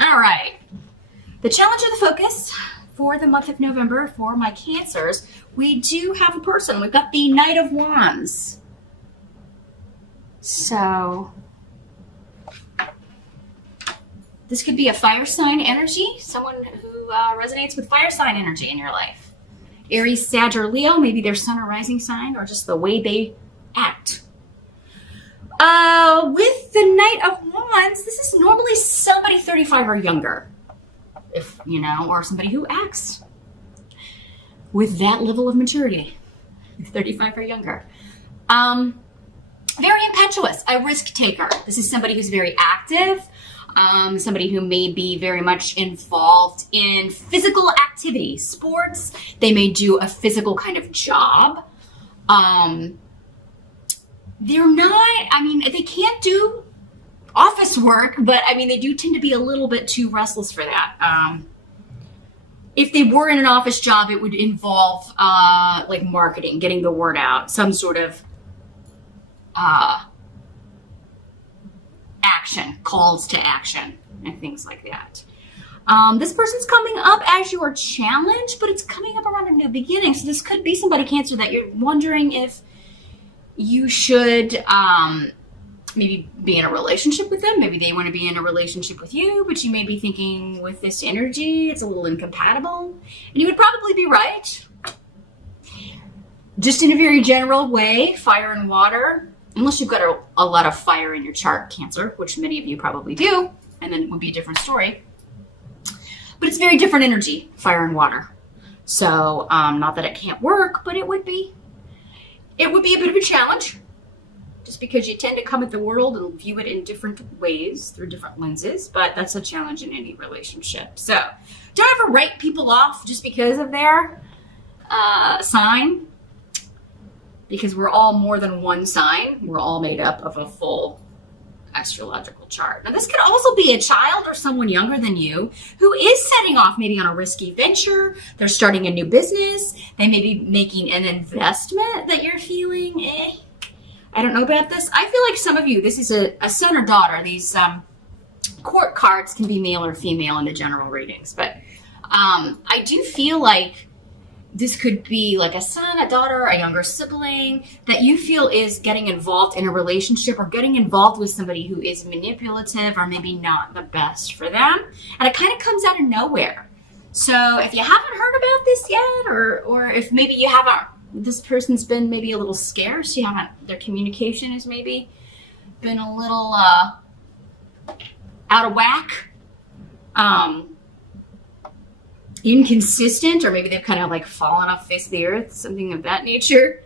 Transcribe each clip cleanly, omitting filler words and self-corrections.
All right. The challenge of the focus for the month of November for my Cancers, we do have a person. We've got the Knight of Wands. So this could be a fire sign energy, someone who resonates with fire sign energy in your life. Aries, Sag, or Leo, maybe their sun or rising sign, or just the way they act. With the Knight of Wands, this is normally somebody 35 or younger, if you know, or somebody who acts with that level of maturity, 35 or younger. Very impetuous, a risk taker. This is somebody who's very active, somebody who may be very much involved in physical activity, sports. They may do a physical kind of job. They're not, they can't do office work, but they do tend to be a little bit too restless for that. If they were in an office job, it would involve like marketing, getting the word out, some sort of action, calls to action, and things like that. This person's coming up as your challenge, but it's coming up around a new beginning. So this could be somebody, Cancer, that you're wondering if you should maybe be in a relationship with them. Maybe they want to be in a relationship with you, but you may be thinking with this energy, it's a little incompatible. And you would probably be right. Just in a very general way, fire and water, unless you've got a lot of fire in your chart, Cancer, which many of you probably do, and then it would be a different story. But it's very different energy, fire and water. So not that it can't work, but it would be a bit of a challenge, just because you tend to come at the world and view it in different ways through different lenses, but that's a challenge in any relationship. So don't ever write people off just because of their sign, because we're all more than one sign. We're all made up of a full astrological chart. Now, this could also be a child or someone younger than you who is setting off maybe on a risky venture. They're starting a new business. They may be making an investment that you're feeling, I don't know about this. I feel like some of you, this is a son or daughter. These court cards can be male or female in the general readings, but I do feel like this could be like a son, a daughter, a younger sibling that you feel is getting involved in a relationship or getting involved with somebody who is manipulative or maybe not the best for them. And it kind of comes out of nowhere. So if you haven't heard about this yet, or if maybe you haven't, this person's been maybe a little scarce, their communication has maybe been a little out of whack. Inconsistent, or maybe they've kind of like fallen off the face of the earth, something of that nature.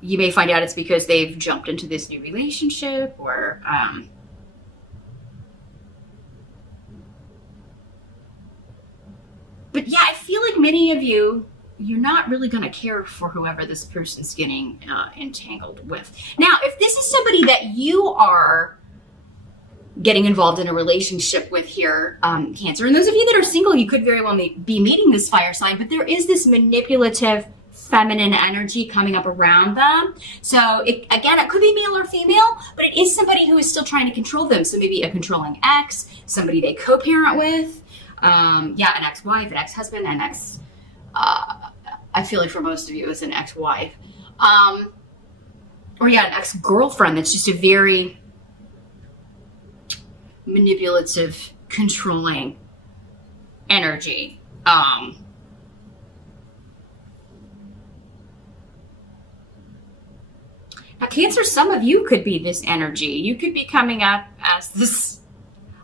You may find out it's because they've jumped into this new relationship, or but yeah, I feel like many of you, you're not really going to care for whoever this person's getting entangled with. Now, if this is somebody that you are getting involved in a relationship with here, Cancer. And those of you that are single, you could very well be meeting this fire sign, but there is this manipulative feminine energy coming up around them. So it could be male or female, but it is somebody who is still trying to control them. So maybe a controlling ex, somebody they co-parent with, an ex-wife, an ex-husband, an ex, I feel like for most of you it's an ex-wife. An ex-girlfriend that's just a very manipulative, controlling energy. Now, Cancer, some of you could be this energy. You could be coming up as this.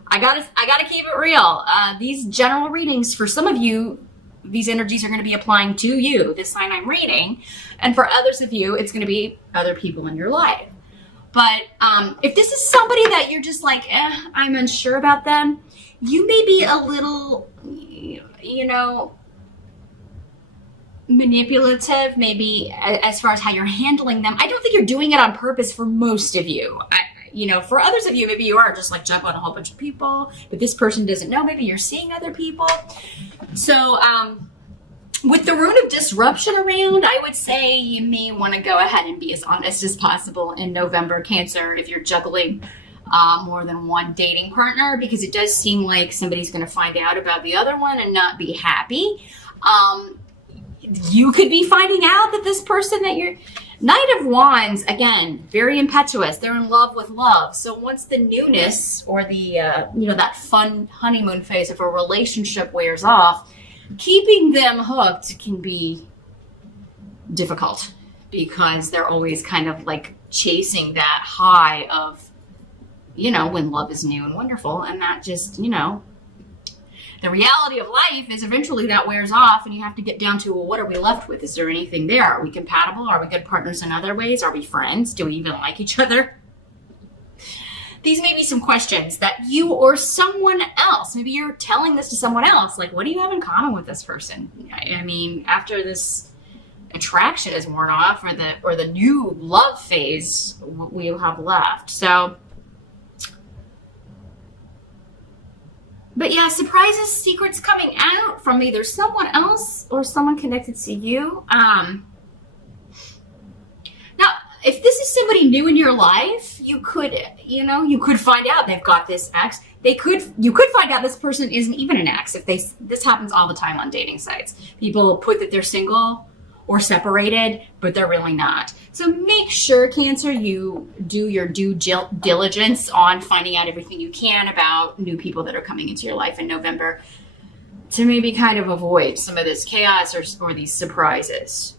I gotta keep it real. These general readings, for some of you, these energies are going to be applying to you, this sign I'm reading, and for others of you, it's going to be other people in your life. But if this is somebody that you're just like, I'm unsure about them, you may be a little, manipulative, maybe as far as how you're handling them. I don't think you're doing it on purpose for most of you. For others of you, maybe you are just like juggling a whole bunch of people, but this person doesn't know. Maybe you're seeing other people. So With the rune of disruption around, I would say you may want to go ahead and be as honest as possible in November, Cancer, if you're juggling more than one dating partner, because it does seem like somebody's going to find out about the other one and not be happy. You could be finding out that this person that you're... Knight of Wands, again, very impetuous. They're in love with love. So once the newness or the, that fun honeymoon phase of a relationship wears off, keeping them hooked can be difficult because they're always kind of like chasing that high of, when love is new and wonderful. And that just, the reality of life is eventually that wears off and you have to get down to, well, what are we left with? Is there anything there? Are we compatible? Are we good partners in other ways? Are we friends? Do we even like each other? These may be some questions that you or someone else, maybe you're telling this to someone else, like, what do you have in common with this person? I mean, after this attraction is worn off or the new love phase, what we have left. So, but yeah, surprises, secrets coming out from either someone else or someone connected to you. Now, if this is somebody new in your life, you could find out they've got this ex. You could find out this person isn't even an ex. This happens all the time on dating sites. People put that they're single or separated, but they're really not. So make sure, Cancer, you do your due diligence on finding out everything you can about new people that are coming into your life in November to maybe kind of avoid some of this chaos or these surprises.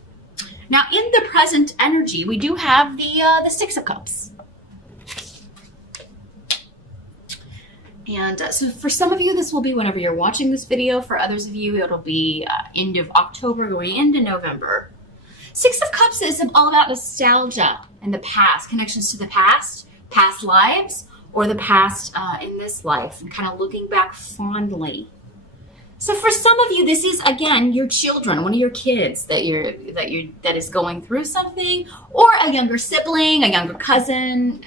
Now, in the present energy, we do have the Six of Cups. And so for some of you, this will be whenever you're watching this video. For others of you, it'll be end of October going into November. Six of Cups is all about nostalgia and the past, connections to the past lives, or the past in this life, and kind of looking back fondly. So for some of you, this is, again, your children, one of your kids that is going through something, or a younger sibling, a younger cousin,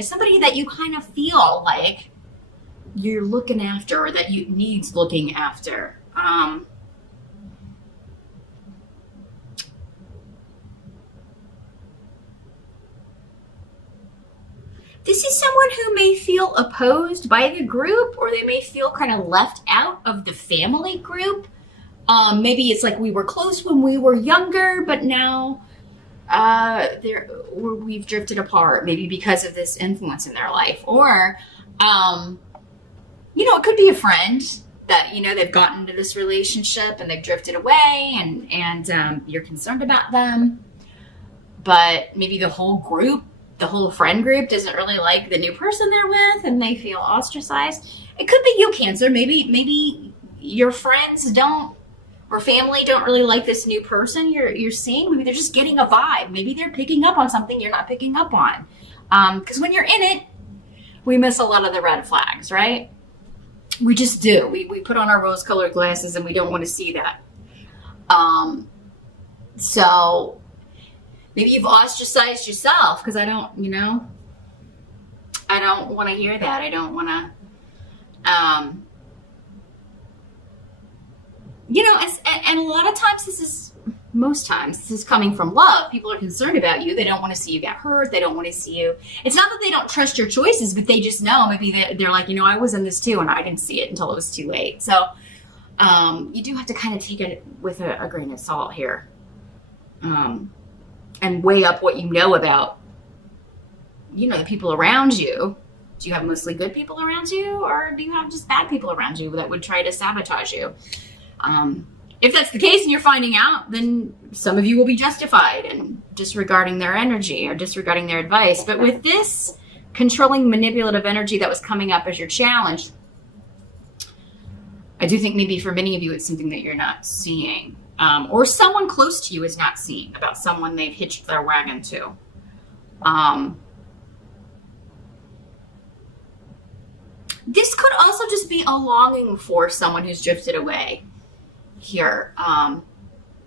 somebody that you kind of feel like you're looking after or that needs looking after. This is someone who may feel opposed by the group, or they may feel kind of left out of the family group. Maybe it's like we were close when we were younger, but now we've drifted apart, maybe because of this influence in their life. Or, it could be a friend that, they've gotten into this relationship and they've drifted away and you're concerned about them. But maybe the whole friend group doesn't really like the new person they're with and they feel ostracized. It could be you, Cancer. Maybe your friends or family don't really like this new person you're seeing. Maybe they're just getting a vibe. Maybe they're picking up on something you're not picking up on. Because when you're in it, we miss a lot of the red flags, right? We just do. We put on our rose-colored glasses and we don't want to see that. So maybe you've ostracized yourself because I don't want to hear that. I don't want to, and a lot of times most times this is coming from love. People are concerned about you. They don't want to see you get hurt. They don't want to see you. It's not that they don't trust your choices, but they just know. Maybe they're like, I was in this too and I didn't see it until it was too late. So you do have to kind of take it with a grain of salt here. And weigh up what you know about, the people around you. Do you have mostly good people around you, or do you have just bad people around you that would try to sabotage you? If that's the case and you're finding out, then some of you will be justified in disregarding their energy or disregarding their advice. But with this controlling, manipulative energy that was coming up as your challenge, I do think maybe for many of you it's something that you're not seeing. Or someone close to you is not seeing about someone they've hitched their wagon to. This could also just be a longing for someone who's drifted away here,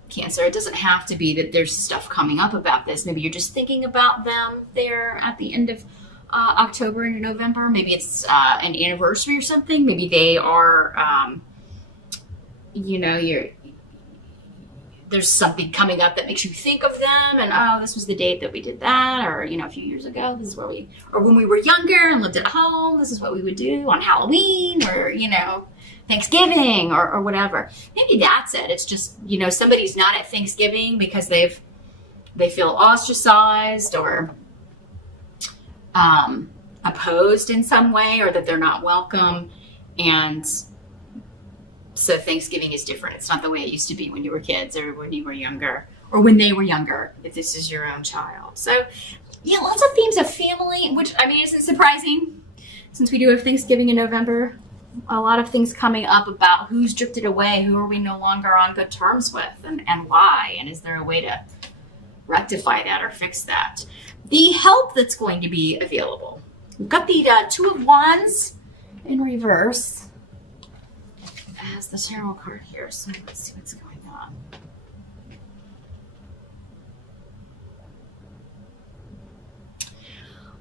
Cancer. It doesn't have to be that there's stuff coming up about this. Maybe you're just thinking about them there at the end of October into November. Maybe it's an anniversary or something. Maybe they are, there's something coming up that makes you think of them, and oh, this was the date that we did that, or a few years ago, this is where or when we were younger and lived at home, this is what we would do on Halloween, or Thanksgiving, or whatever. Maybe that's it. It's just somebody's not at Thanksgiving because they feel ostracized or opposed in some way, or that they're not welcome, and so Thanksgiving is different. It's not the way it used to be when you were kids, or when you were younger, or when they were younger, if this is your own child. So yeah, lots of themes of family, which isn't surprising since we do have Thanksgiving in November. A lot of things coming up about who's drifted away, who are we no longer on good terms with, and why, and is there a way to rectify that or fix that? The help that's going to be available. We've got the Two of Wands in reverse as the tarot card here, so let's see what's going on.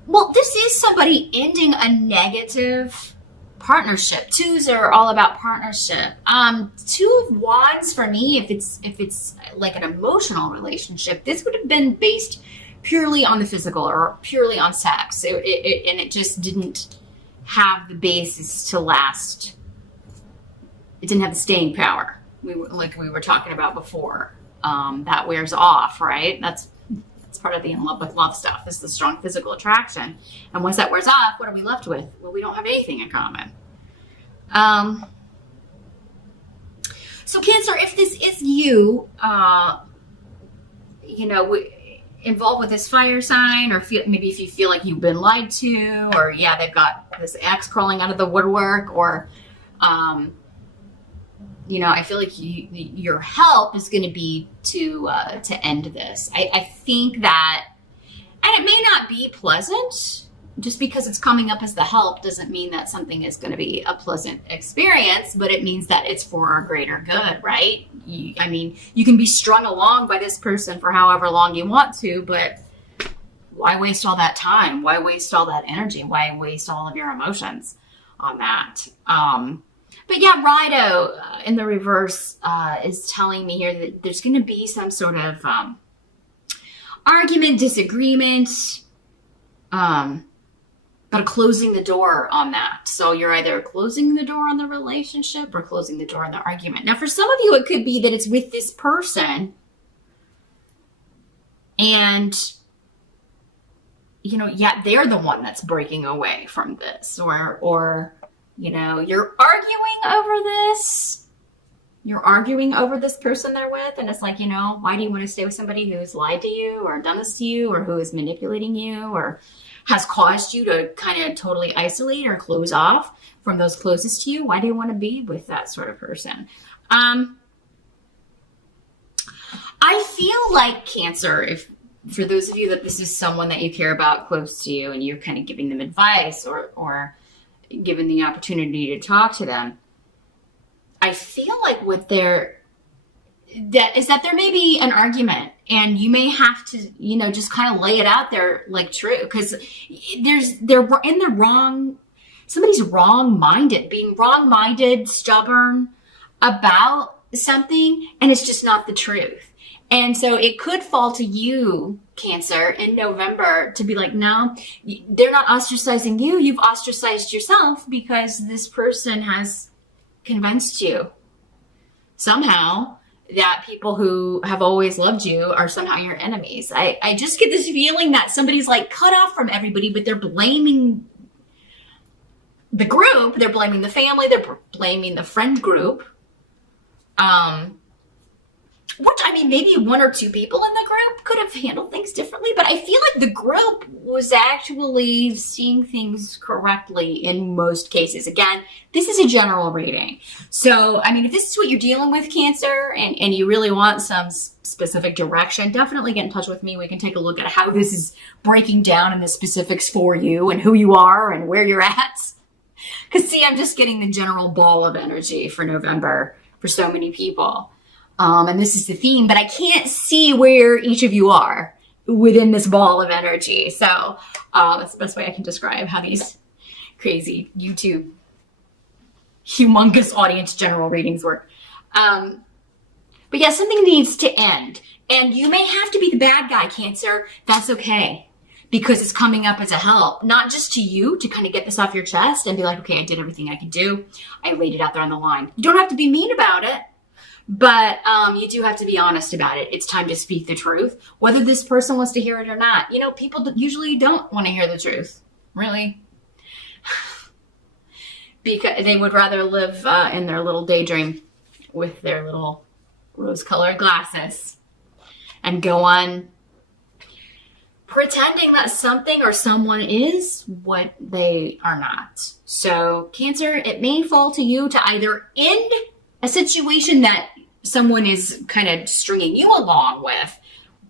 Well, this is somebody ending a negative partnership. Twos are all about partnership. Two of Wands for me, if it's like an emotional relationship, this would have been based purely on the physical or purely on sex. It just didn't have the basis to last. It didn't have the staying power. We were talking about before. That wears off, right? That's part of the in love with love stuff. This is the strong physical attraction. And once that wears off, what are we left with? Well, we don't have anything in common. So Cancer, if this is you, involved with this fire sign, or maybe if you feel like you've been lied to, or they've got this ex crawling out of the woodwork, or I feel like your help is going to be to end this. I think that, and it may not be pleasant. Just because it's coming up as the help doesn't mean that something is going to be a pleasant experience, but it means that it's for a greater good, right? You can be strung along by this person for however long you want to, but why waste all that time? Why waste all that energy? Why waste all of your emotions on that? But yeah, Rido in the reverse is telling me here that there's going to be some sort of argument, disagreement, but closing the door on that. So you're either closing the door on the relationship or closing the door on the argument. Now, for some of you, it could be that it's with this person and, they're the one that's breaking away from this, or you're arguing over this. You're arguing over this person they're with, and it's like, why do you want to stay with somebody who's lied to you or done this to you, or who is manipulating you, or has caused you to kind of totally isolate or close off from those closest to you? Why do you want to be with that sort of person? I feel like, Cancer, if for those of you that this is someone that you care about close to you and you're kind of giving them advice or given the opportunity to talk to them, I feel like that there may be an argument, and you may have to, just kind of lay it out there like true, because somebody's wrong-minded, being wrong-minded, stubborn about something, and it's just not the truth. And so it could fall to you, Cancer, in November to be like, no, they're not ostracizing you. You've ostracized yourself because this person has convinced you somehow that people who have always loved you are somehow your enemies. I just get this feeling that somebody's like cut off from everybody, but they're blaming the group. They're blaming the family. They're blaming the friend group. Which, maybe one or two people in the group could have handled things differently, but I feel like the group was actually seeing things correctly in most cases. Again, this is a general reading. So, if this is what you're dealing with, Cancer, and you really want some specific direction, definitely get in touch with me. We can take a look at how this is breaking down in the specifics for you and who you are and where you're at. Because, see, I'm just getting the general ball of energy for November for so many people. And this is the theme, but I can't see where each of you are within this ball of energy. So that's the best way I can describe how these crazy YouTube humongous audience general readings work. But yeah, something needs to end. And you may have to be the bad guy, Cancer. That's okay. Because it's coming up as a help, not just to you to kind of get this off your chest and be like, okay, I did everything I could do. I laid it out there on the line. You don't have to be mean about it, but you do have to be honest about it. It's time to speak the truth, whether this person wants to hear it or not. You know, people usually don't want to hear the truth, really. Because they would rather live in their little daydream with their little rose-colored glasses and go on pretending that something or someone is what they are not. So, Cancer, it may fall to you to either end a situation that someone is kind of stringing you along with,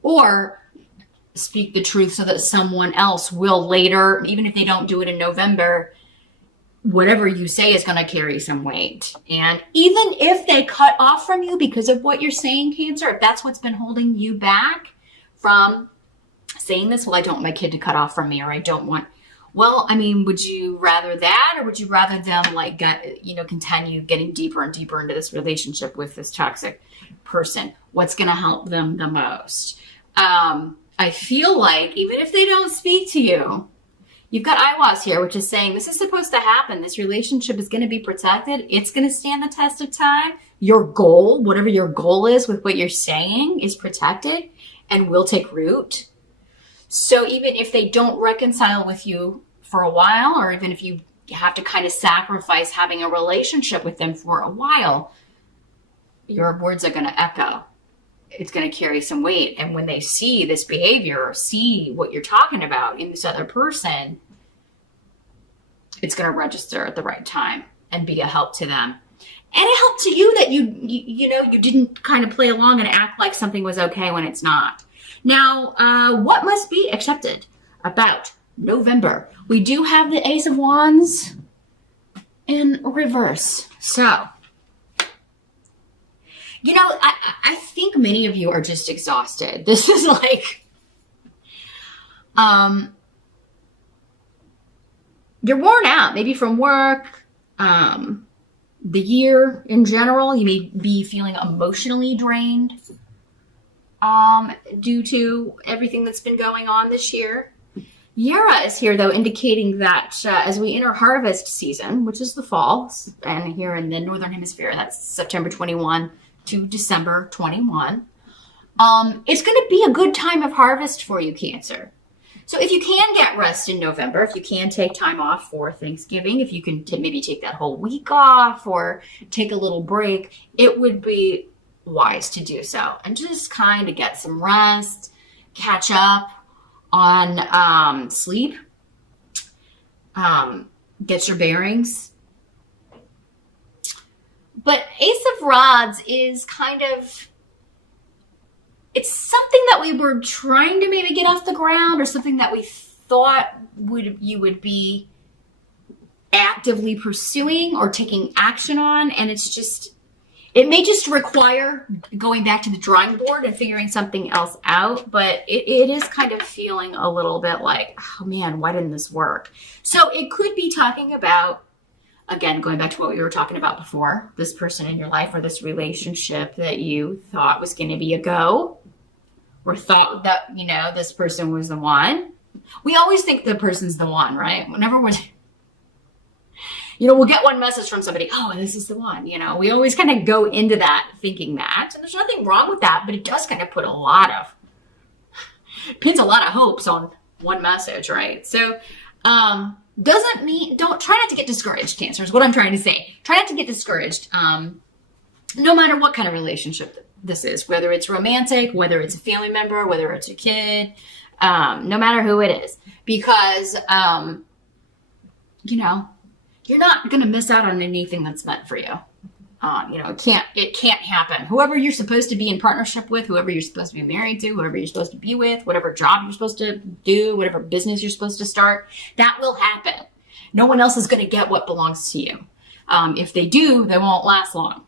or speak the truth so that someone else will later, even if they don't do it in November, whatever you say is going to carry some weight. And even if they cut off from you because of what you're saying, Cancer, if that's what's been holding you back from saying this, well, I don't want my kid to cut off from me, or I don't want, well, I mean, would you rather that, or would you rather them continue getting deeper and deeper into this relationship with this toxic person? What's going to help them the most? I feel like even if they don't speak to you, you've got Iwas here, which is saying this is supposed to happen. This relationship is going to be protected. It's going to stand the test of time. Your goal, whatever your goal is with what you're saying, is protected and will take root. So even if they don't reconcile with you for a while, or even if you have to kind of sacrifice having a relationship with them for a while, your words are going to echo. It's going to carry some weight. And when they see this behavior or see what you're talking about in this other person, it's going to register at the right time and be a help to them. And a help to you that you didn't kind of play along and act like something was okay when it's not. Now, what must be accepted about November? We do have the Ace of Wands in reverse. So, I think many of you are just exhausted. This is like, you're worn out, maybe from work, the year in general. You may be feeling emotionally drained. Due to everything that's been going on this year. Yara is here, though, indicating that as we enter harvest season, which is the fall, and here in the Northern Hemisphere, that's September 21 to December 21, it's going to be a good time of harvest for you, Cancer. So if you can get rest in November, if you can take time off for Thanksgiving, if you can maybe take that whole week off or take a little break, it would be wise to do so and just kind of get some rest, catch up on sleep, get your bearings. But Ace of Rods is kind of, it's something that we were trying to maybe get off the ground, or something that we thought you would be actively pursuing or taking action on, and it may just require going back to the drawing board and figuring something else out, but it is kind of feeling a little bit like, oh man, why didn't this work? So it could be talking about, again, going back to what we were talking about before, this person in your life or this relationship that you thought was going to be a go, or thought that, this person was the one. We always think the person's the one, right? Whenever we'll get one message from somebody, oh, this is the one, we always kind of go into that thinking that, and there's nothing wrong with that, but it does kind of put pins a lot of hopes on one message, right? So, doesn't mean, try not to get discouraged, Cancer, is what I'm trying to say. Try not to get discouraged, no matter what kind of relationship this is, whether it's romantic, whether it's a family member, whether it's a kid, no matter who it is, because, you're not going to miss out on anything that's meant for you. It can't happen. Whoever you're supposed to be in partnership with, whoever you're supposed to be married to, whoever you're supposed to be with, whatever job you're supposed to do, whatever business you're supposed to start, that will happen. No one else is going to get what belongs to you. If they do, they won't last long,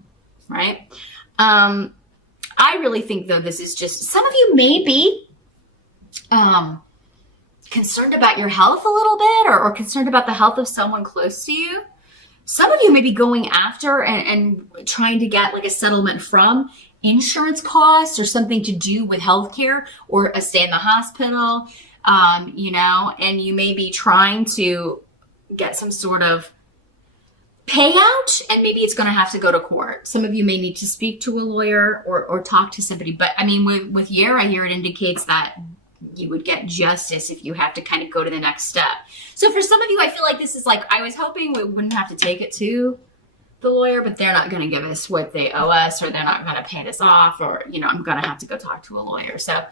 right? I really think, though, this is just, some of you may be concerned about your health a little bit, or concerned about the health of someone close to you. Some of you may be going after and trying to get like a settlement from insurance costs or something to do with healthcare or a stay in the hospital, you know, and you may be trying to get some sort of payout, and maybe it's going to have to go to court. Some of you may need to speak to a lawyer or talk to somebody. But I mean, with year, I hear it indicates that you would get justice if you have to kind of go to the next step. So for some of you, I feel like this is like, I was hoping we wouldn't have to take it to the lawyer, but they're not going to give us what they owe us, or they're not going to pay this off, or, you know, I'm going to have to go talk to a lawyer. So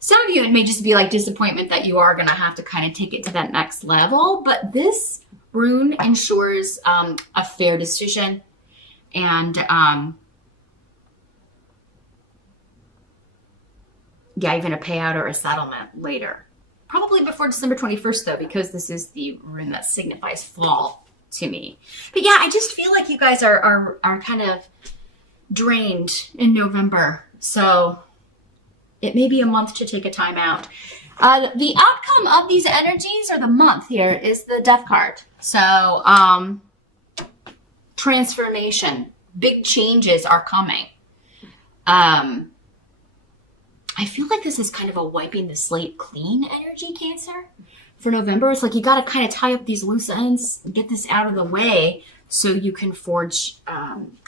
some of you, it may just be like disappointment that you are going to have to kind of take it to that next level. But this rune ensures a fair decision, and yeah, even a payout or a settlement later. Probably before December 21st, though, because this is the rune that signifies fall to me. But yeah, I just feel like you guys are kind of drained in November. So it may be a month to take a time out. The outcome of these energies, or the month here, is the Death card. So transformation, big changes are coming. I feel like this is kind of a wiping the slate clean energy, Cancer, for November. It's like you got to kind of tie up these loose ends, get this out of the way so you can forge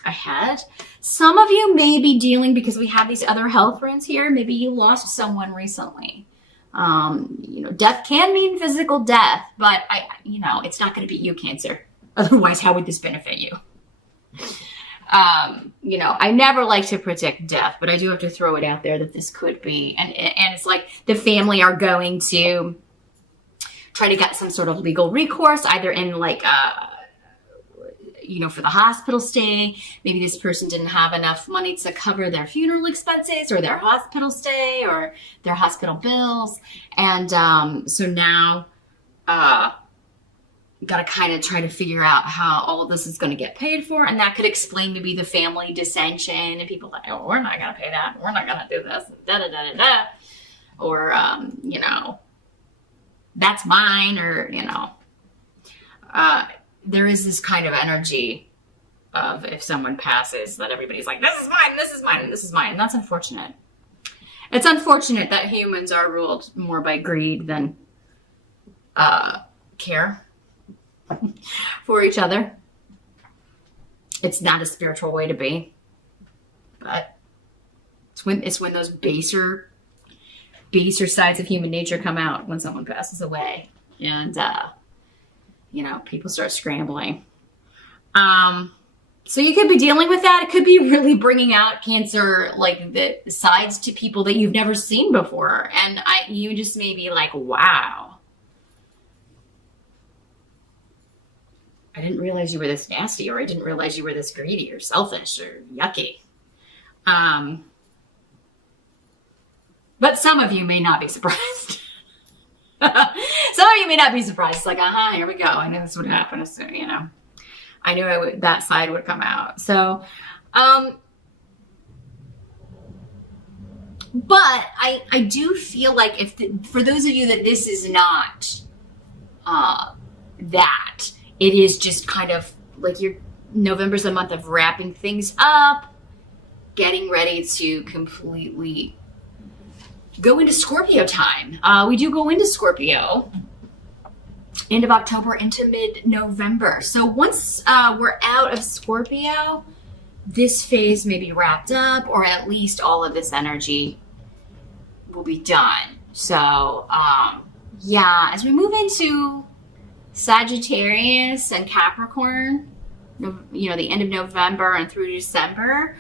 ahead. Some of you may be dealing, because we have these other health runes here, maybe you lost someone recently. You know, death can mean physical death, but you know, it's not going to be you, Cancer. Otherwise, how would this benefit you? You know, I never like to predict death, but I do have to throw it out there that this could be. And it's like the family are going to try to get some sort of legal recourse, either in like, you know, for the hospital stay. Maybe this person didn't have enough money to cover their funeral expenses or their hospital stay or their hospital bills. And so now, got to kind of try to figure out how all of this is going to get paid for. And that could explain maybe the family dissension and people like, oh, we're not going to pay that. We're not going to do this. Da, da, da, da, da. Or, you know, that's mine. Or, you know, there is this kind of energy of if someone passes that everybody's like, this is mine, this is mine, this is mine. And that's unfortunate. It's unfortunate that humans are ruled more by greed than care for each other. It's not a spiritual way to be, but it's when those baser sides of human nature come out when someone passes away, and you know, people start scrambling. So you could be dealing with that. It could be really bringing out, Cancer, like the sides to people that you've never seen before, and you just may be like, wow, I didn't realize you were this nasty, or I didn't realize you were this greedy or selfish or yucky. But some of you may not be surprised. Some of you may not be surprised. It's like, here we go. I knew this would happen. So, you know, I knew that side would come out. So, but I do feel like for those of you that this is not that, it is just kind of like November's a month of wrapping things up, getting ready to completely go into Scorpio time. We do go into Scorpio end of October into mid-November. So once we're out of Scorpio, this phase may be wrapped up, or at least all of this energy will be done. So yeah, as we move into Sagittarius and Capricorn, you know, the end of November and through December,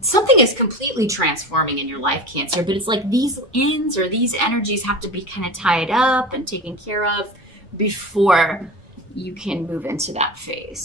something is completely transforming in your life, Cancer, but it's like these ends or these energies have to be kind of tied up and taken care of before you can move into that phase.